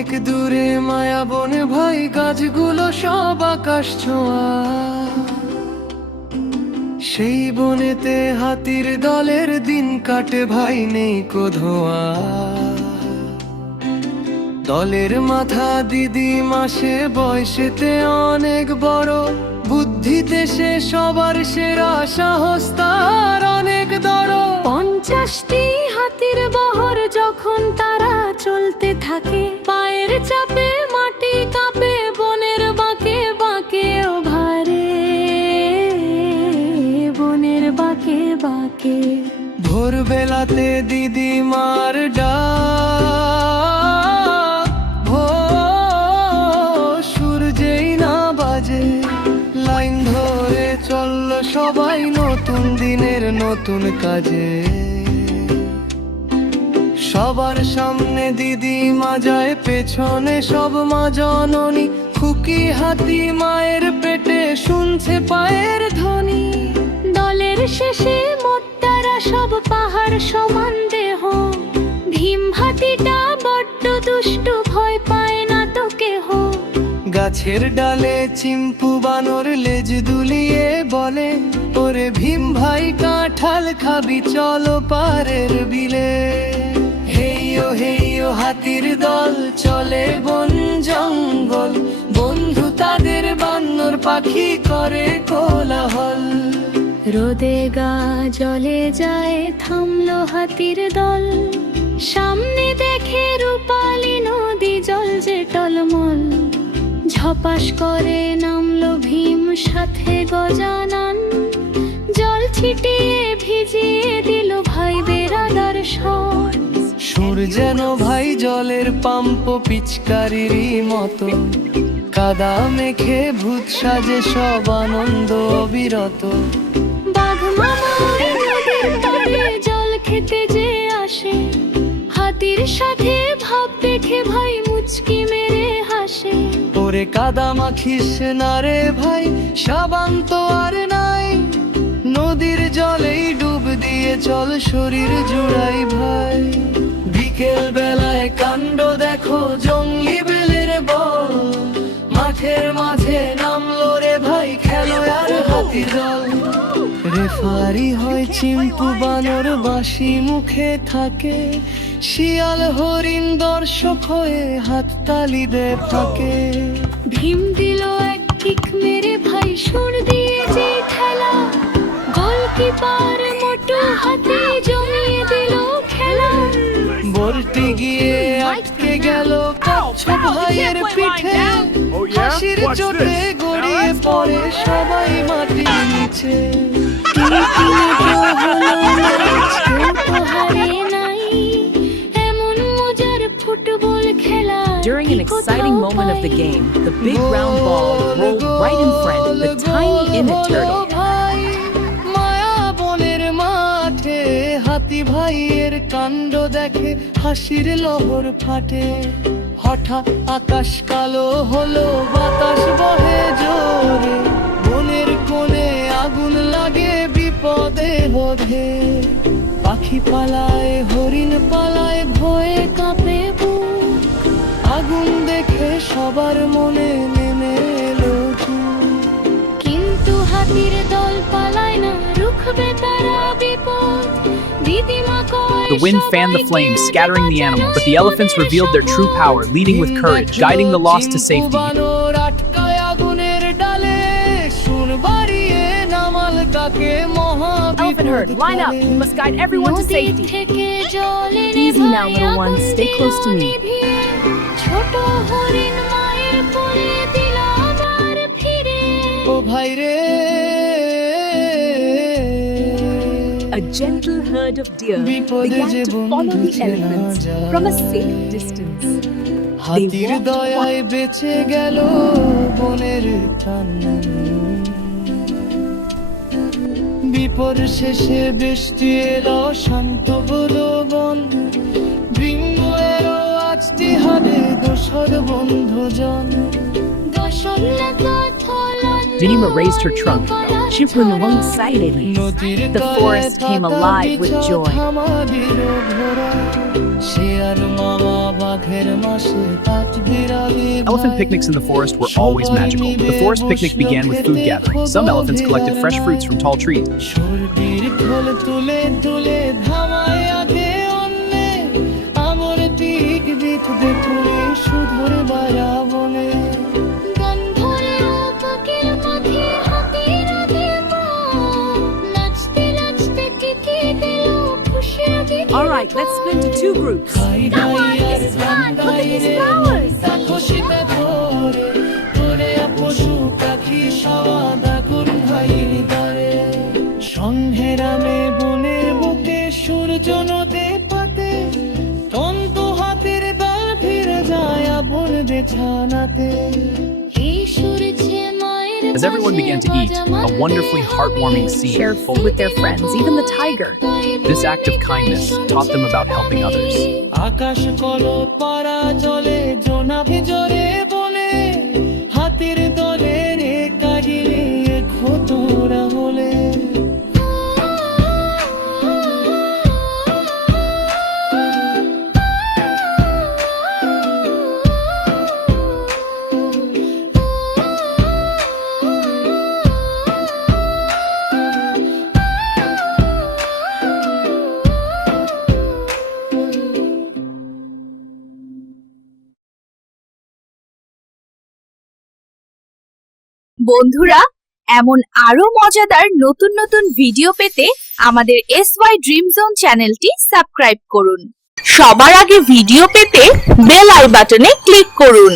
অনেক দূরে মায়া বনে ভাই, গাছগুলো সব আকাশ ছোঁয়া। সেই বনেতে হাতির দলের দিন কাটে ভাই, নেই কোধোয়া। দলের মাথা দিদি মাসে, বয়সেতে অনেক বড়, বুদ্ধিতে সে সবার সেরা, সাহস তার অনেক দড়। 50টি হাতির বহর যখন তারা চলতে থাকে, পায়ের চাপে মাটি কাঁপে, বনের বাঁকে বাঁকে ও ভারে, বনের বাঁকে বাঁকে। ভোরবেলাতে দিদি মার ডাক, সূর্যেই না বাজে, লাইন ধরে চলল সবাই নতুন দিনের নতুন কাজে। সবার সামনে দিদি মা যায়, পেছনে সব মা জননী, খুকি হাতি মায়ের পেটে শুনছে পায়ের ধ্বনি। দলের শেষে মোট্টারা সব পাহাড় সমান দেহ, ভীম হাতিটা বড্ড দুষ্টু, ভয় পায় না তো কেহ। গাছের ডালে চিম্পু বানর লেজ দুলিয়ে বলে, ওরে ভীম ভাই কাঁঠাল খাবি, চলো পারের বিলে। হেইয়ো হাতির দল চলে বন জঙ্গল, বন্ধু তাদের বানর পাখি করে কোলাহল। রোদে গা জলে যায়, থামলো হাতির দল, সামনে দেখে রূপালী নদী জল যে টলমল। ঝপাস করে নামলো ভীম, সাথে গজানন, জল ছিটিয়ে ভিজিয়ে দিল ভাই বেরাদার সর। সুর যেন ভাই জলের পাম্প পিচকারিরই মতো, কাদা মেখে ভূত সাজে সব আনন্দ অবিরত। বাঘ মামা ওই নদীর পাড়ে জল খেতে যে আসে, হাতির সাথে ভাব দেখে ভাই মুচকি মেরে হাসে। ওরে কাদা মাখিস না রে ভাই, সাবান তো আর নাই, নদীর জলেই ডুব দিয়ে চল শরীর জুড়াই ভাই। বিকেল বেলায় কাণ্ড দেখো জঙ্গলি বেলের বল, মাঠের মাঝে নামলো রে ভাই খেলোয়াড় হাতি দল। রেফারি হয় চিম্পু বানর, বাঁশি মুখে থাকে, শিয়াল হরিণ দর্শক হয়ে হাততালি দে ফাঁকে। ভীম দিল এক কিক মেরে ভাই, সুর দিয়ে যে ঠেলা, গোলকিপার মোটু হাতি জমিয়ে দিল খেলা। বলটি গিয়ে আটকে গেল কাচ্ছু ভাইয়ের পিঠে, হাসির চোটে গড়িয়ে পড়ে সবাই মাটির নিচে। During an exciting moment of the game, the big round ball rolled right in front of the tiny Inuit turtle. মায়া বনের মাঠে হাতি ভাইয়ের কাণ্ড দেখে, হাসির লহর ফাটে। হঠাৎ আকাশ কালো হলো, বাতাস বহে জোরে, বনের কোণে আগুন লাগে বিপদে বোধে। পাখি পালায়, হরিণ পালায়, ভয়ে কাঁপে বুক, আগুন দেখে সবার মনে নেমে এলো দুঃখ। কিন্তু হাতির দল পালায় না, রুখবে তারা বিপদ। দিদিমা কয় The wind fanned the flames, scattering the animals, but the elephants revealed their true power, leading with courage, guiding the lost to safety. Elephant herd, line up. We must guide everyone to safety. Easy now, little ones. Stay close to me. ছোট হরিণ মায়ের কোলে দিল আবার ফিরে। ও ভাই রে, A gentle herd of deer began to follow the elephants from a safe distance. হাতির দয়ায় বেঁচে গেল বনের প্রাণ। বিপদ শেষে বৃষ্টি এলো, শান্ত হলো বন, ভৃঙ্গেরও আজটি হবে দোসর বন্ধুজন। দশল্লা থলন Minima raised her trunk. She ran alongside Elise. The forest came alive with joy. Elephant picnics in the forest were always magical. The forest picnic began with food gathering. Some elephants collected fresh fruits from tall trees. গান ধরে ও পাখির মাঝে হাতিরা দিয়ে পাও, নাচতে নাচতে চিঠি দিল খুশির গীত। Alright, let's split into two groups. Come on, it's fun. Look at these flowers. সংহেরামে বনের বুকে সূর্য নদে পাতে তন্ত হাতের দল ফিরে যায় আপন বেছানাতে। এই সূর্যে মায়ের As everyone began to eat, a wonderfully heartwarming scene. Shared food with their friends, even the tiger. This act of kindness taught them about helping others. আকাশ কলো পারা জলে জোনাকি জোরে বলে হাতির দলে রে কাহিনী খতরা হলে। বন্ধুরা, এমন আরো মজাদার নতুন নতুন ভিডিও পেতে আমাদের SY ড্রিম জোন চ্যানেলটি সাবস্ক্রাইব করুন। সবার আগে ভিডিও পেতে বেল আই বাটনে ক্লিক করুন।